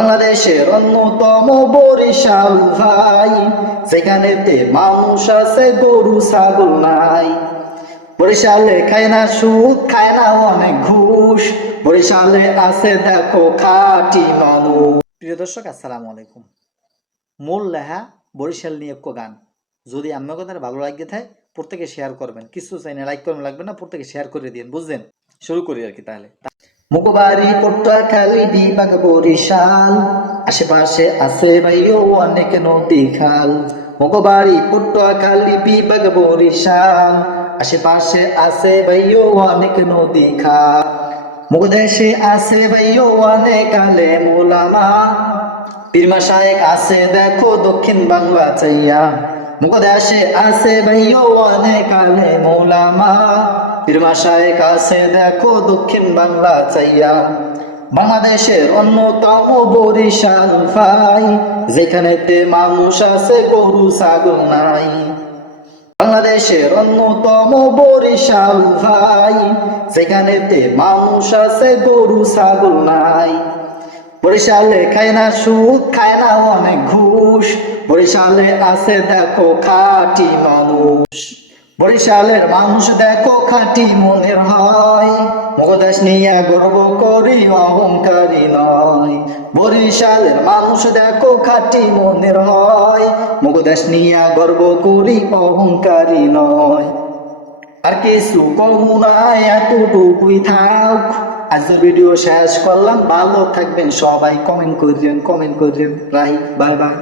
বাংলাদেশের অন্যতম বরিশাল ভাই সেখানেতে মানুষ আছে, গরু, ছাগল নাই। বরিশালে খায় না সুদ, খায় না অনেক ঘুষ। বরিশালে আছে, দেখো, খাটি মানুষ। প্রিয় দর্শক, আসসালামু আলাইকুম। মূল লেহা বরিশাল নিয়ে গান। যদি আপনার কথা ভালো লাগে থাকে, প্রত্যেকে শেয়ার করবেন। কিছু চাই না লাইক করবেন, লাগবে না, প্রত্যেকে শেয়ার করে দিন বুঝলেন? শুরু করি আর কি তাহলে। মুখবাড়ি, পটুয়াখালী, বিভাগ, বরিশাল। আশেপাশে আছে ভাইও অনেক নদী খাল। মুখবাড়ি, পটুয়াখালী, বিভাগ, বরিশাল। আশেপাশে আছে ভাইও অনেক নদী খাল। মুখদেশে আছে ভাইও অনেক আলে মোলামা। পীরমা শায়েক আছে, দেখো দক্ষিণ বাংলা চাইয়া। মুখদেশে আছে ভাইও অনেক আলে মোলামা। পীরমা শায়েক আছে দেখো দক্ষিণ বাংলা চাইয়া। বাংলাদেশের অন্যতম বরিশাল ভাই, যেখানেতে মানুষ আছে গরু, ছাগল নাই। বাংলাদেশের অন্যতম বরিশাল ভাই, যেখানেতে মানুষ আছে গরু, ছাগল নাই। বরিশালে খায় না সুদ, খায় না অনেক ঘুষ। বরিশালে আছে দেখো খাটি মানুষ। বরিশালের মানুষ দেখো খাটি মনের হয়। মগদাস নিয়ে গর্ব করি, অহংকারী নয়। বরিশালের মানুষ দেখো খাটি মনের হয়। মগদাস নিয়ে গর্ব করি, অহংকারী নয়। আর কিছু কমুনায় এতটুকুই থাক। আজ ভিডিও শেষ করলাম, ভালো থাকবেন সবাই। কমেন্ট করেন কমেন্ট করেন রাই বাই বাই।